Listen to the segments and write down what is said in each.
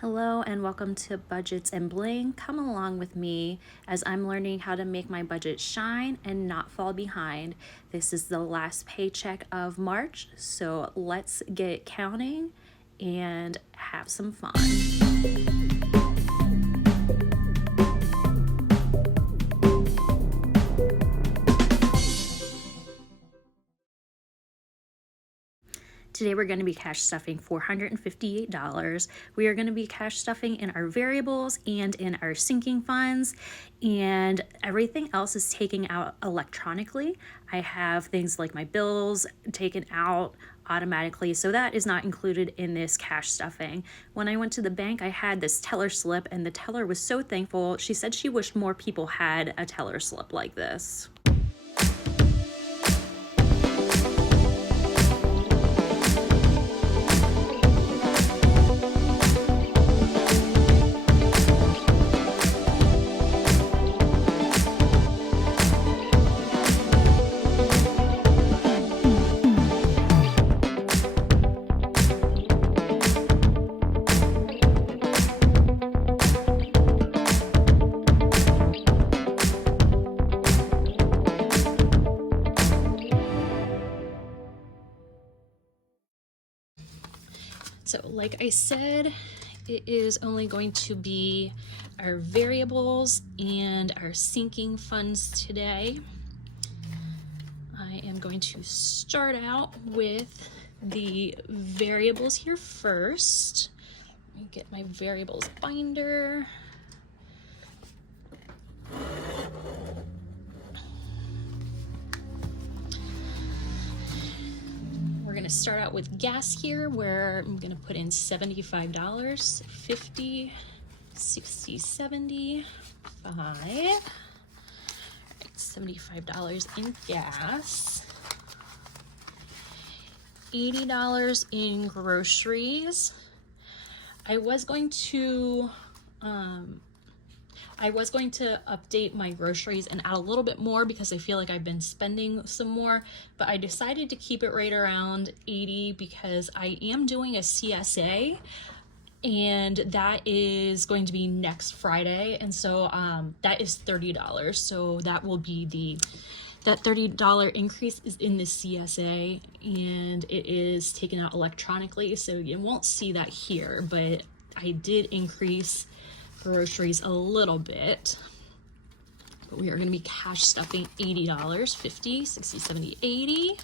Hello and welcome to Budgets and Bling. Come along with me as I'm learning how to make my budget shine and not fall behind. This is the last paycheck of March, so let's get counting and have some fun. Today we're going to be cash stuffing $458. We are going to be cash stuffing in our variables and in our sinking funds, and everything else is taken out electronically. I have things like my bills taken out automatically, so that is not included in this cash stuffing. When I went to the bank, I had this teller slip, and the teller was so thankful. She said she wished more people had a teller slip like this. So like I said, it is only going to be our variables and our sinking funds today. I am going to start out with the variables here first. Let me get my variables binder. We're going to start out with gas here, where I'm going to put in $75, 50, 60, 75. $75 in gas, $80 in groceries. I was going to update my groceries and add a little bit more because I feel like I've been spending some more, but I decided to keep it right around 80 because I am doing a CSA, and that is going to be next Friday, and so that is $30. So that will be that $30 increase is in the CSA, and it is taken out electronically, so you won't see that here, but I did increase groceries a little bit. But we are going to be cash stuffing $80, 50, 60, 70, 80.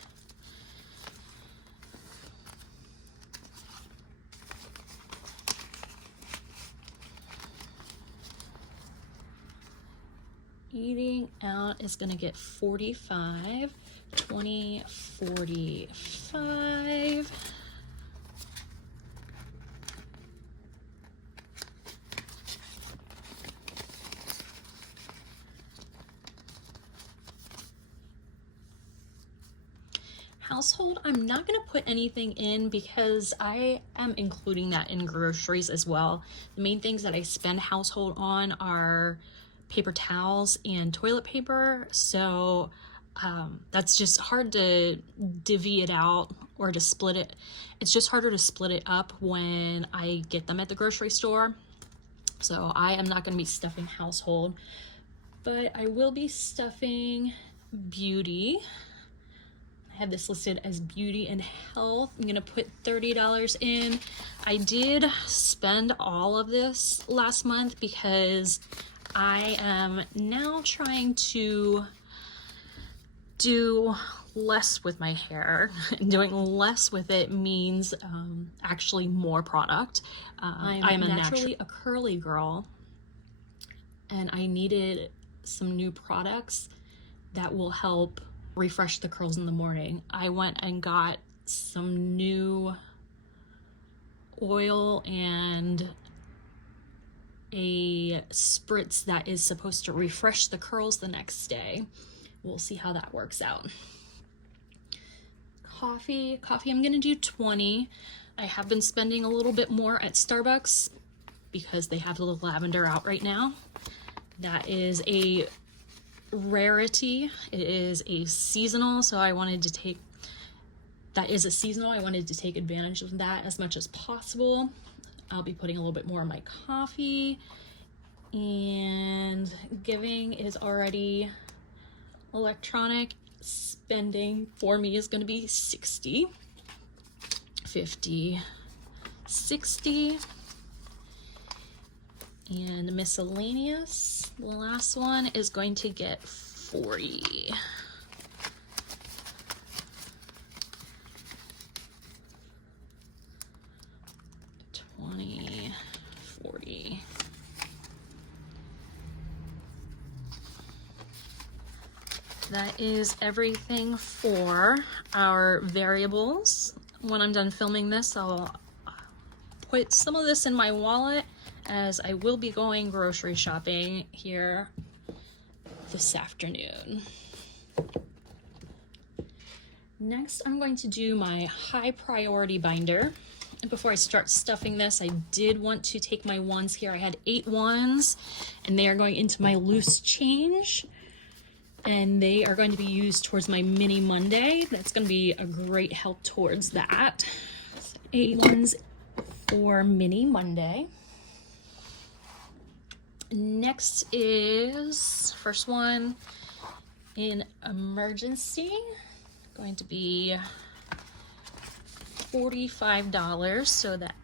Eating out is going to get 45, 20, 45. Household, I'm not going to put anything in because I am including that in groceries as well. The main things that I spend household on are paper towels and toilet paper, so that's just hard to divvy it out or to split it. It's just harder to split it up when I get them at the grocery store. So I am not going to be stuffing household, but I will be stuffing beauty. I have this listed as beauty and health. I'm going to put $30 in. I did spend all of this last month because I am now trying to do less with my hair. Doing less with it means actually more product. I'm naturally a curly girl, and I needed some new products that will help refresh the curls in the morning. I went and got some new oil and a spritz that is supposed to refresh the curls the next day. We'll see how that works out. Coffee, I'm gonna do 20. I have been spending a little bit more at Starbucks because they have the lavender out right now. That is a rarity. It is a seasonal, so I wanted to take that is a seasonal. I wanted to take advantage of that as much as possible. I'll be putting a little bit more in my coffee, and giving is already electronic. Spending for me is going to be 60, 50, 60, and miscellaneous, the last one, is going to get 40. That is everything for our variables. When I'm done filming this, I'll put some of this in my wallet, as I will be going grocery shopping here this afternoon. Next, I'm going to do my high priority binder. And before I start stuffing this, I did want to take my ones here. I had 8 ones, and they are going into my loose change. And they are going to be used towards my mini Monday. That's going to be a great help towards that. So 8 ones for mini Monday. Next is, first one in emergency, going to be $45. So that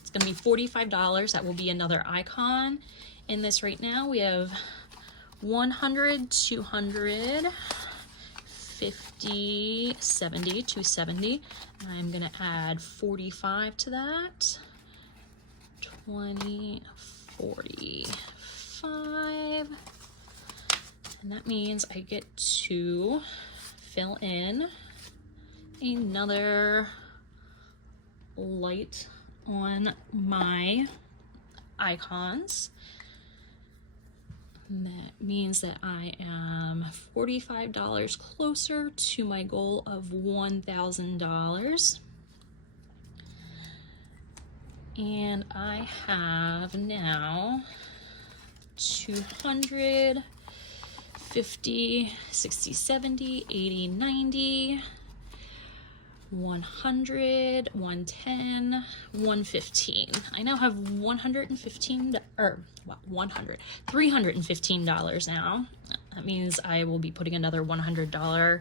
it's going to be $45. That will be another icon. In this right now, we have 100, 200, 50, 70, 270. I'm gonna add 45 to that. 20, 45. And that means I get to fill in another light on my icons. And that means that I am $45 closer to my goal of $1,000. And I have now 200, 50, 60, 70, 80, 90, 100, 110, 115. I now have $315 now. That means I will be putting another $100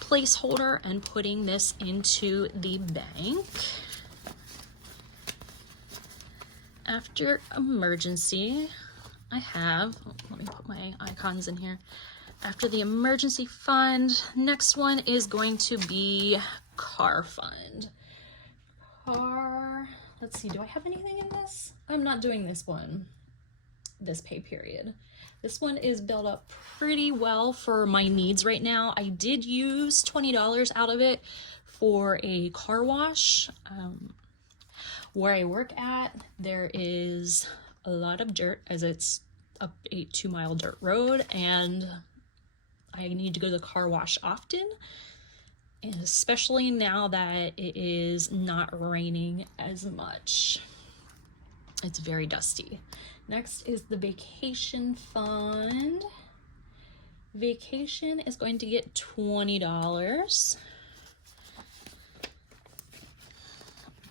placeholder and putting this into the bank. After emergency, I have, let me put my icons in here. After the emergency fund, next one is going to be car fund. Let's see, do I have anything in this? I'm not doing this one, this pay period. This one is built up pretty well for my needs right now. I did use $20 out of it for a car wash. Where I work at, there is a lot of dirt, as it's up a 2-mile dirt road, and I need to go to the car wash often, and especially now that it is not raining as much. It's very dusty. Next is the vacation fund. Vacation is going to get $20.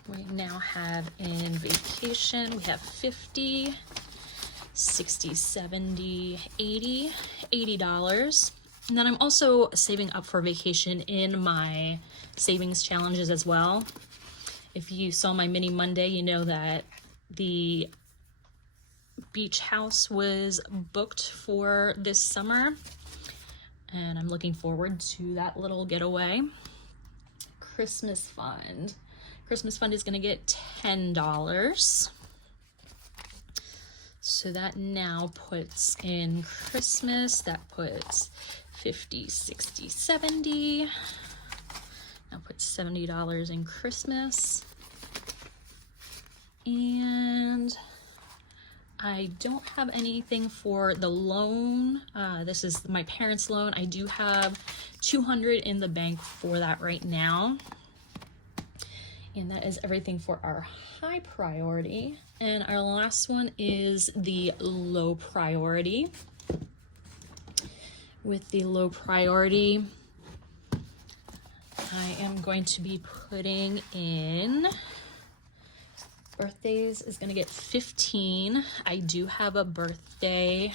We now have in vacation, we have 50, 60, 70, 80, $80. And then I'm also saving up for vacation in my savings challenges as well. If you saw my mini Monday, you know that the beach house was booked for this summer, and I'm looking forward to that little getaway. Christmas fund. Christmas fund is going to get $10. So that now puts in Christmas, that puts 50, 60, 70. Now puts $70 in Christmas. And I don't have anything for the loan. This is my parents' loan. I do have $200 in the bank for that right now. And that is everything for our high priority. And our last one is the low priority. With the low priority, I am going to be putting in Birthdays is gonna get 15. I do have a birthday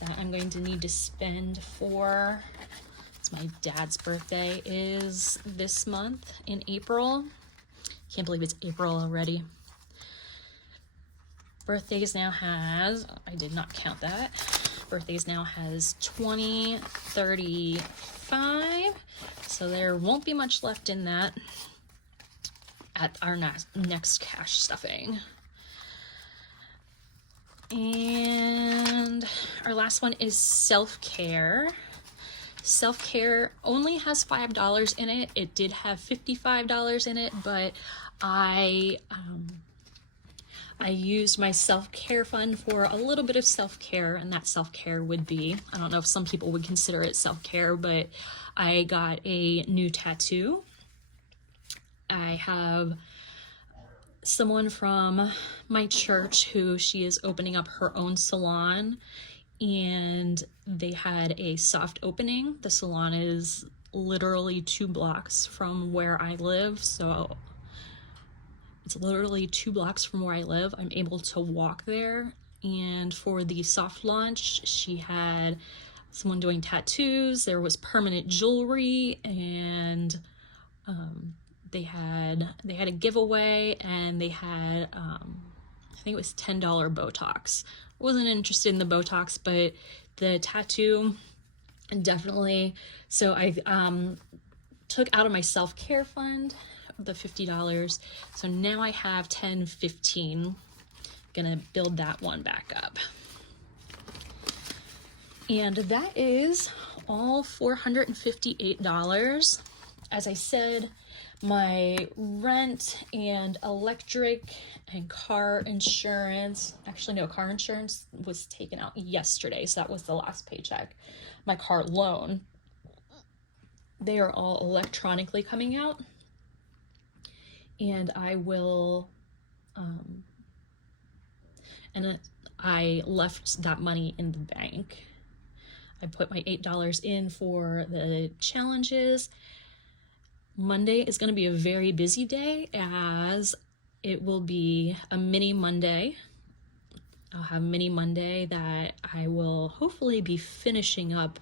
that I'm going to need to spend for. It's my dad's birthday is this month in April. Can't believe it's April already. Birthdays now has, I did not count that. Birthdays now has 20, 35. So there won't be much left in that at our next cash stuffing. And our last one is self-care. Self-care only has $5 in it. It did have $55 in it, but I used my self-care fund for a little bit of self-care, and that self-care would be, I don't know if some people would consider it self-care, but I got a new tattoo. I have someone from my church who she is opening up her own salon, and they had a soft opening. The salon is literally 2 blocks from where I live, so it's literally 2 blocks from where I live. I'm able to walk there. And for the soft launch, she had someone doing tattoos, there was permanent jewelry, and they had a giveaway, and they had I think it was $10 Botox. I wasn't interested in the Botox, but the tattoo definitely. So I took out of my self-care fund the $50. So now I have 10, 15. Gonna build that one back up. And that is all $458. As I said, my rent and electric and car insurance, actually no, car insurance was taken out yesterday, so that was the last paycheck. My car loan, they are all electronically coming out, and I will, I left that money in the bank. I put my $8 in for the challenges. Monday is going to be a very busy day, as it will be a mini Monday. I'll have mini Monday that I will hopefully be finishing up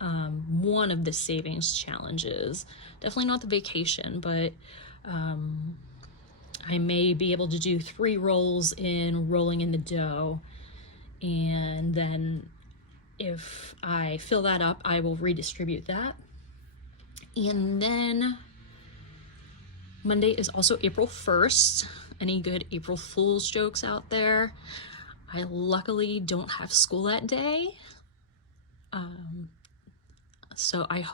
one of the savings challenges. Definitely not the vacation, but I may be able to do 3 rolls in rolling in the dough, and then if I fill that up, I will redistribute that. And then Monday is also April 1st. Any good April Fool's jokes out there? I luckily don't have school that day. So I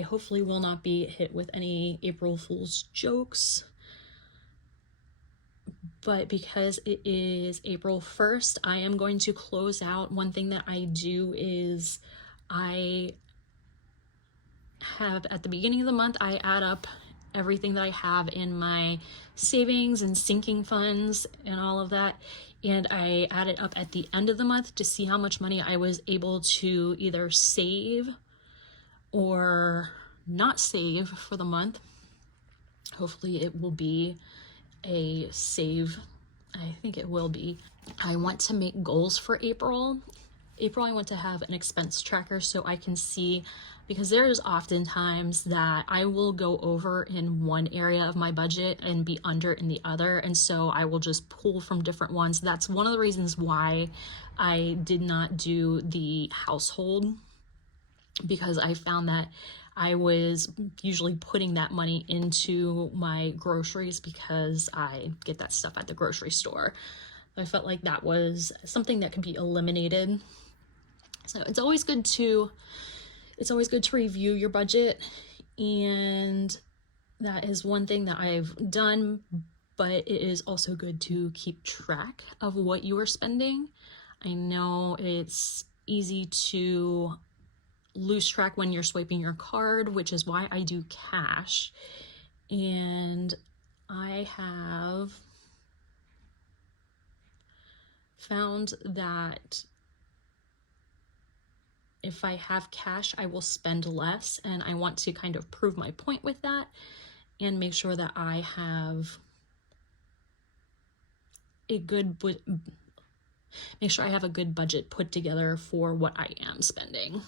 hopefully will not be hit with any April Fool's jokes. But because it is April 1st, I am going to close out. One thing that I do is I have, at the beginning of the month, I add up everything that I have in my savings and sinking funds and all of that, and I add it up at the end of the month to see how much money I was able to either save or not save for the month. Hopefully it will be a save. I think it will be. I want to make goals for April. I want to have an expense tracker so I can see, because there's often times that I will go over in one area of my budget and be under in the other, and so I will just pull from different ones. That's one of the reasons why I did not do the household, because I found that I was usually putting that money into my groceries because I get that stuff at the grocery store. I felt like that was something that could be eliminated. So it's always good to review your budget, and that is one thing that I've done, but it is also good to keep track of what you are spending. I know it's easy to lose track when you're swiping your card, which is why I do cash. And I have found that if I have cash, I will spend less, and I want to kind of prove my point with that and make sure that I have a good budget put together for what I am spending.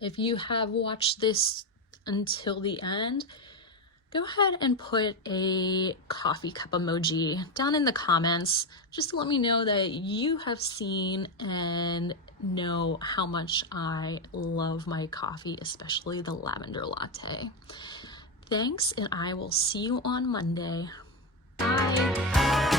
If you have watched this until the end, go ahead and put a coffee cup emoji down in the comments just to let me know that you have seen and know how much I love my coffee, especially the lavender latte. Thanks, and I will see you on Monday. Bye.